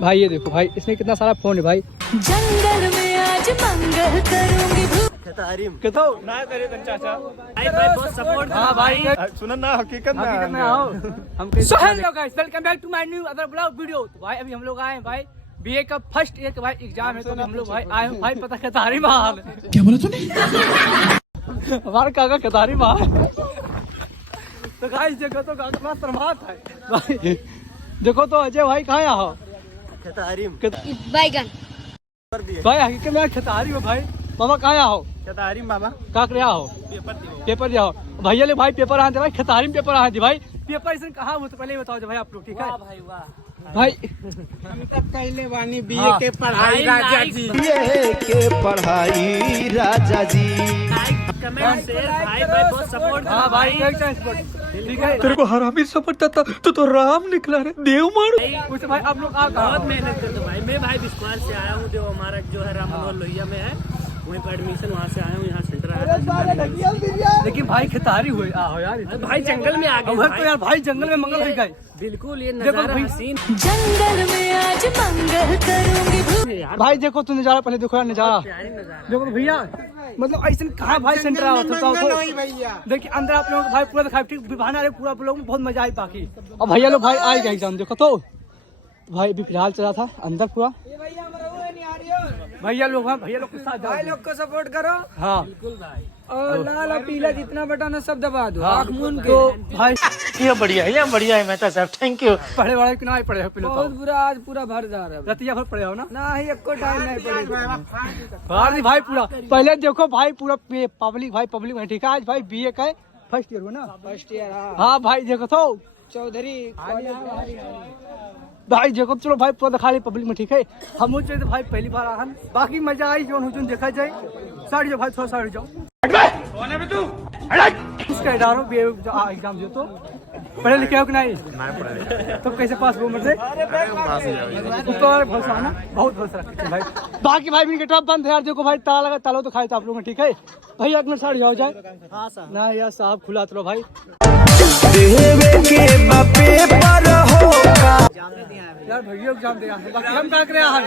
भाई ये देखो भाई, इसमें कितना सारा फोन है भाई। जंगल में आज मंगल करूंगी कितो ना करे तन चाचा भाई बहुत सपोर्ट। हाँ भाई सुन ना हकीकत में आओ हम। So hello guys, welcome back to my new other blog video. तो भाई अभी हम लोग आए हैं भाई, बीए का फर्स्ट ईयर का भाई एग्जाम है, तो हम लोग भाई आए हैं भाई, पता कतारी महाल। क्या बोला तूने? हमारे काका कतारी महाल। तो गाइस देखो तो काका पास प्रमाद है भाई। देखो तो अजय भाई कहाँ यहाँ हो? बैगन भाई हकीकत में खतारी में भाई। मामा कहाँ यहाँ हो? कतारी मामा का कर यहाँ हो? पेपर दिया हो भैया ले भाई। पेपर आते भाई, खतारी में पेपर आते भाई। पेपर इसे कहाँ हो तो पहले बताओ भाई आप लोग, ठीक है भाई? हम तब कहले वानी बीए हाँ। के पढ़ाई राजा जी, बीए के पढ़ाई राजा जी। कमेंट से भाई बहुत सपोर्ट। हाँ भाई ठीक है। तेरे को हरामी समझता था तो राम निकला रे, देव मार। उसे भाई आप लोग आ बहुत मेहनत करते भाई। मैं भाई बिस्वाल से आया हूँ, जो हमारा जो है राम मनोहर लोहिया में है, वहीं पर एडमिशन वहाँ से आया हूँ, यहाँ सेंटर आया। लेकिन भाई खतारी हुए आओ यार। भाई जंगल में आ गए तो यार भाई जंगल में मंगल हो गए। बिल्कुल ये देखो नजारा भाई। हसीन। जंगल में आज मंगल करूंगी भाई देखो तू नजारा, पहले देखो यार नजारा। नजारा देखो तो भैया, मतलब ऐसे कहाँ भाई सेंटर आओ तो भैया देखिए अंदर आप लोगों को भाई पूरा दिखाई ठीक बिभाना रहे पूरा। लोगों को बहुत मजा आई बाकी। और भैया लोग भाई आए गए एग्जाम। देखो तो भाई अभी फिलहाल चला था अंदर पूरा। भैया लोग के साथ भाई लोग को सपोर्ट करो। हाँ बिल्कुल भाई। और लाल और पीला जितना बटन है सब दबा दो। हाँ। आँख मूंद के। तो भाई ये बढ़िया है मेहता साहब, थैंक यू। पढ़े वाले कि नहीं पढ़े हो? पहले बहुत तो बुरा आज पूरा भर जा रहा है। रतिया भर पढ़े हो ना? ना ही एक को टाइम नहीं पड़ेगा। बाहर भाई पूरा पहले देखो भाई पूरा पब्लिक भाई पब्लिक में, ठीक है। आज भाई बीए का फर्स्ट ईयर हो ना? फर्स्ट ईयर हाँ भाई देखो तो चौधरी भाई देखो चलो भाई पूरा दिखा रही पब्लिक में, ठीक है। हम मुझे तो भाई पहली बार आन बाकी मजा आई जो हुजून देखा जाए। साड़ी जाओ भाई, थोड़ा साड़ी जाओ। उसका डारो बीए एग्जाम जो तो पढ़े लिखे हो कि नहीं? तो कैसे पास हो? मतलब ऊपर भरोसा है ना, बहुत भरोसा रखते हैं भाई। बाकी भाई मेरी गेटअप बंद है यार। देखो भाई ताला लगा, ताला तो खाए तो आप लोग, ठीक है भैया? एक मिनट साड़ी जाओ जाए। हाँ सर ना यार साहब खुला चलो भाई। यार भैया एग्जाम दे बाकी हम क्या करें यार?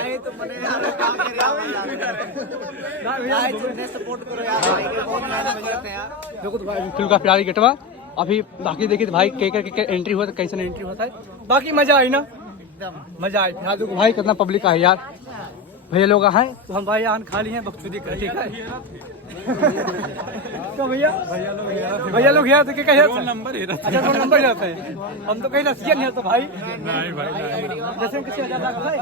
देखो तो भाई फिल्म का प्यारी गेटवा अभी। बाकी देखिए भाई के एंट्री हुआ तो कैसे एंट्री होता है। बाकी मजा आई ना, एकदम मजा आई। फिलहाल देखो भाई कितना पब्लिक है यार। भैया लोग हैं तो हम भाई आन खा लिए हैं बकचोदी कर, ठीक है। तो भैया लोग यहाँ तो क्या नंबर है? अच्छा रोल नंबर रहता है। हम तो कहीं रसिया नहीं होता भाई। नहीं भाई जैसे हम किसी 1000 भाई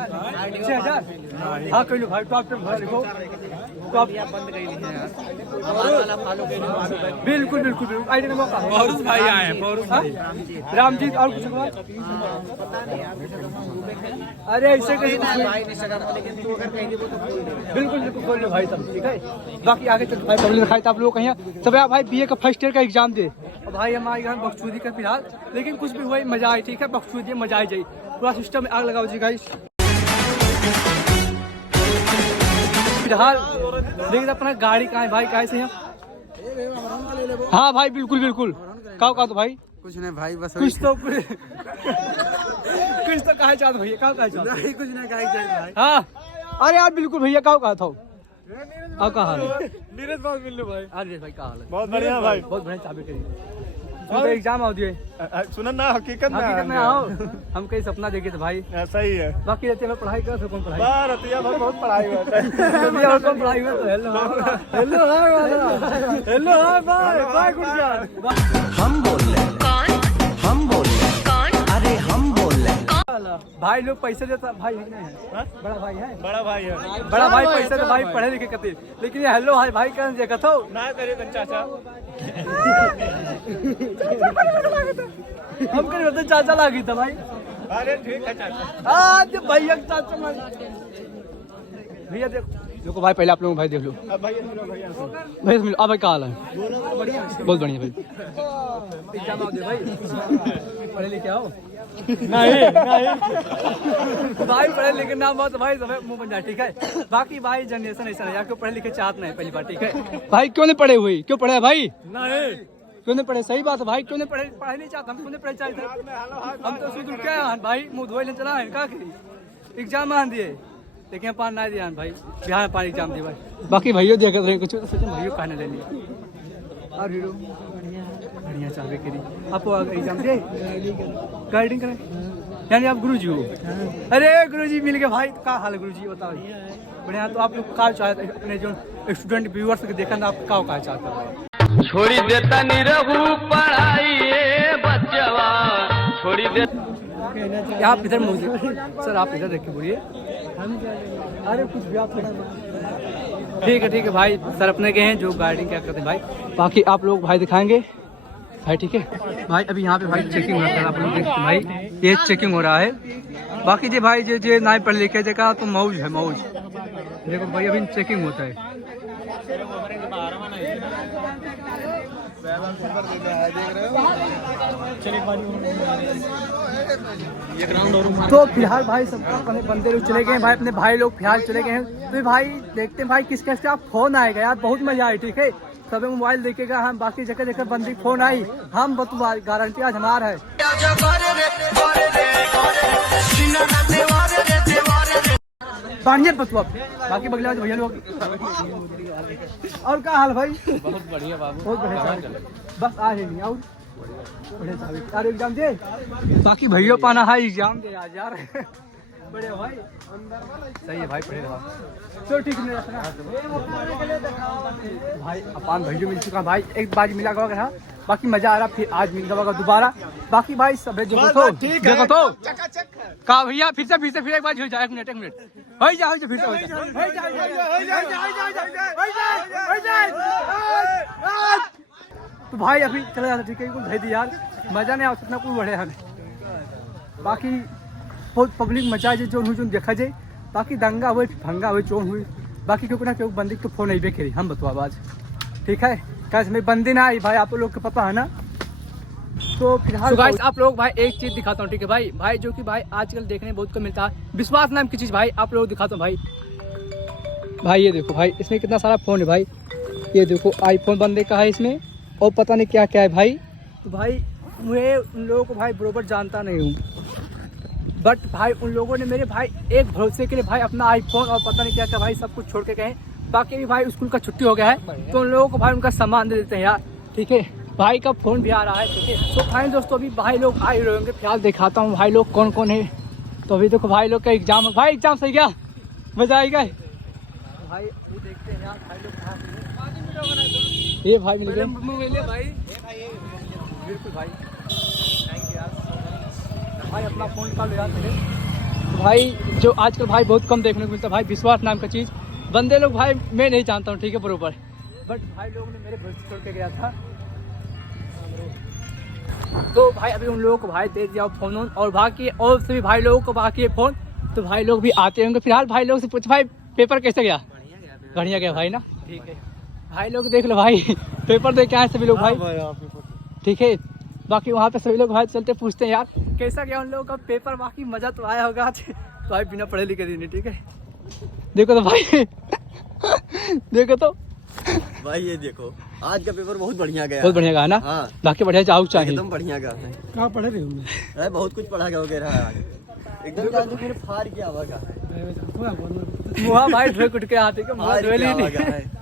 6000। हाँ कोई भाई तो आप लिखो तो आप बिल्कुल बिल्कुल बिल्कुल आईडी नंबर भाई आए रामजीत और कुछ। अरे ऐसे कहीं बिल्कुल बिल्कुल बोल लो भाई सब, ठीक है। बाकी आगे चल भाई पब्लिक दिखाई आप लोग कहीं सब भाई बीए का फर्स्ट ईयर का एग्जाम दे। और भाई हमारे यहाँ बखचूदी का फिलहाल, लेकिन कुछ भी हुआ मजा आई, ठीक है। बखचूदी मजा आई जाए, पूरा सिस्टम में आग लगाओ जी गाइस फिलहाल। लेकिन अपना गाड़ी कहाँ है भाई? कहाँ से यहाँ? हाँ भाई बिल्कुल बिल्कुल। कहा तो भाई कुछ नहीं भाई, बस कुछ तो कुछ तो कहा चाहते भैया? कहा चाहते? कुछ नहीं भाई। हाँ अरे यार बिल्कुल भैया कहा था आप कहा? नीरज बहुत मिल लो भाई। अरे भाई कहा बहुत बढ़िया भाई, बहुत बढ़िया चाबी करी। एग्जाम आओ दिए सुन ना हकीकत में आओ। हम कहीं सपना देखे थे भाई। ऐसा ही है। बाकी रहते हैं पढ़ाई कर, कौन पढ़ाई रतिया भाई बहुत पढ़ाई हुआ है। कौन पढ़ाई हुआ तो hello hello hello hi bye bye good job. हम बोल रहे हैं, हम बोल रहे हैं, अरे हम बोल रहे हैं। भाई लोग पैसे देता भाई है, बड़ा भाई है, बड़ा भाई है, बड़ा भाई पैसे तो भाई पढ़े लिखे करते। लेकिन ये हेलो हाय भाई कहने देखा तो ना करे तन चाचा। हम कहीं चाचा लागी था भाई। अरे ठीक है चाचा। आज भैया चाचा भैया देखो भाई पहले आप लोग भाई देख लो। अब भैया मिलो, भैया भैया से मिलो। अब भाई क्या हाल है? बहुत बढ़िया भाई। एग्जाम आओ दे भाई, पढ़े लिखे आओ। नहीं भाई पढ़े लिखे ना मत भाई, सब मुंह बन जाए, ठीक है। बाकी भाई जनरेशन ऐसा है यार, क्यों पढ़े लिखे चाहते नहीं पहली बार, ठीक है भाई। क्यों नहीं पढ़े हुई? क्यों पढ़े भाई? नहीं क्यों नहीं पढ़े? सही बात है भाई, क्यों नहीं पढ़े? पढ़ाई नहीं चाहते हम, क्यों नहीं पढ़े चाहते? हम तो शुद्ध क्या भाई मुँह धोए चला है क्या? एग्जाम मान दिए लेकिन पान ना दिया भाई, बिहार में पानी एग्जाम दिए भाई। बाकी भाइयों दिया कर रहे कुछ तो सोचे भाइयों कहने ले लिया। और हीरो बढ़िया चाहते करी आप एग्जाम दिए गाइडिंग करें, यानी आप गुरुजी हो। अरे गुरुजी मिल गए भाई, तो क्या हाल है गुरुजी बताओ। बढ़िया, तो आप लोग क्या चाहते अपने जो स्टूडेंट व्यूअर्स के देखा ना, आप क्या चाहते हैं? छोड़ी देता नहीं रहू पढ़ाई बच्चवा, छोड़ी दे। आप इधर सर, आप इधर देख के बोलिए। अरे कुछ भी आप ठीक है भाई, सर अपने के हैं जो गाइडिंग क्या करते हैं भाई। बाकी आप लोग भाई दिखाएंगे भाई, ठीक है भाई। अभी यहाँ पे भाई चेकिंग हो रहा है, आप लोग देखते हैं भाई, ये चेकिंग हो रहा है। बाकी जो भाई जो ना पढ़ लिखे जगह तो मौज है, मौज। देखो भाई अभी चेकिंग होता है। तो फिलहाल भाई सब अपने बंदे लोग चले गए भाई, अपने भाई लोग फिलहाल चले गए हैं। तो भाई देखते हैं भाई किस किस का फोन आएगा यार, बहुत मजा आया। ठीक है, सब मोबाइल देखेगा, हम बाकी जगह जगह बंदी फोन आई, हम बतवा गारंटी आज हमारा है। बढ़िया बतवा, बाकी बगले भैया लोग। और क्या हाल भाई? बहुत बढ़िया बाबू, बहुत बढ़िया, बस आ रही नहीं और बढ़िया एग्जाम दे। बाकी भैया पाना है एग्जाम दे आज यार। बड़े भाई सही है भाई, पढ़े चलो ठीक है भाई। अपान भैया मिल चुका भाई, एक बार मिला गया, बाकी मजा आ रहा, फिर आज मिल गया दोबारा। बाकी भाई सब देखो तो का भैया फिर से एक बार हो जाए। एक मिनट हो जा फिर तो भाई अभी चला जाता। ठीक है, भेज दी यार, मजा नहीं आता, कोई बढ़े हमें। बाकी बहुत पब्लिक मचा जो देखा जाए, बाकी दंगा हुए भंगा हुए चोन हुई, बाकी क्योंकि ना क्यों बंदी तो फोन नहीं बेखे हम बतवा आज। ठीक है, कैसे में बंदी ना आई भाई, आप लोग को पता है ना। तो फिलहाल गाइस आप लोग भाई एक चीज दिखाता हूँ। ठीक है भाई जो कि भाई आजकल देखने बहुत कम मिलता है, विश्वास नाम की चीज भाई आप लोग दिखाता हूँ भाई। ये देखो भाई, इसमें कितना सारा फोन है भाई। ये देखो आईफोन बंदे का है इसमें, और पता नहीं क्या क्या है भाई। तो भाई मैं उन लोगों को भाई बरोबर जानता नहीं हूँ, बट भाई उन लोगों ने मेरे भाई एक भरोसे के लिए भाई अपना आईफोन और पता नहीं क्या क्या भाई सब कुछ छोड़ के गए। बाकी भी भाई स्कूल का छुट्टी हो गया है, तो उन लोगों को भाई उनका सामान दे देते हैं यार। ठीक है, भाई का फोन भी आ रहा है। ठीक है, तो भाई दोस्तों अभी भाई लोग आ ही रहेंगे, फिलहाल दिखाता हूँ भाई लोग कौन कौन है। तो अभी देखो भाई लोग का एग्जाम है भाई, एग्जाम सही गया, मजा आएगा भाई। अभी देखते हैं यार भाई लोग, ये भाई मिल गए भाई, बिल्कुल भाई भाई अपना फोन निकाल यार मेरे। तो भाई जो आजकल भाई बहुत कम देखने को मिलता है भाई, विश्वास नाम का चीज़। बंदे लोग भाई मैं नहीं जानता हूँ, ठीक है बरोबर, बट भाई लोगों ने मेरे घर से छोड़ के गया था। तो भाई अभी उन लोगों को भाई दे दिया फोन, और बाकी और सभी भाई लोगों को बाकी है फोन, तो भाई लोग भी आते होंगे। फिलहाल भाई लोग से पूछ भाई पेपर कैसे गया? बढ़िया गया भाई ना। ठीक है भाई लोग देख लो भाई, पेपर दे के आए सभी लोग भाई। ठीक है, बाकी वहाँ पे सभी लोग भाई चलते पूछते हैं यार कैसा गया उन लोगों का पेपर। बाकी मजा तो आया होगा तो भाई बिना पढ़े लिखे देने। ठीक है, देखो तो भाई देखो तो भाई, ये देखो आज का पेपर बहुत बढ़िया गया, बहुत बढ़िया गया ना। हाँ, बाकी बढ़िया जाओ चाहिए, एकदम बढ़िया गया। कहाँ पढ़े रहे होंगे? बहुत कुछ पढ़ा गया वगैरह, एकदम जादू फिर फाड़ किया होगा। मुहा भाई ढोए कुट के आते के मुहा ढोए नहीं।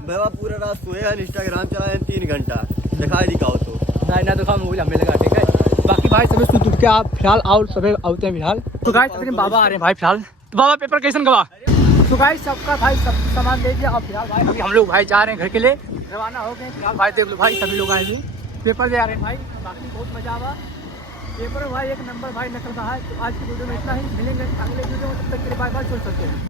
बाबा पूरा रात सोए हैं, इंस्टाग्राम चलाए 3 घंटा, दिखा दिखाओ तो ना दिखाओ मूवी हमें लगा। ठीक है, बाकी भाई सभी सुन उठ के आप फिलहाल आओ, सभी आते हैं फिलहाल। तो गाइस अपने बाबा आ रहे हैं भाई फिलहाल। तो बाबा पेपर कैसन गवा? तो गाइस सबका भाई सब सामान दे दिया, और फिलहाल भाई अभी हम लोग भाई जा रहे हैं घर के लिए, रवाना हो गए। फिलहाल भाई देख लो भाई सभी लोग आए हुए पेपर दे आ रहे हैं भाई। बाकी बहुत मजा आवा, पेपर भाई एक नंबर भाई निकल रहा है। तो आज की वीडियो में इतना ही, मिलेंगे अगले वीडियो में, तब तक के लिए बाय बाय, छोड़ सकते हैं।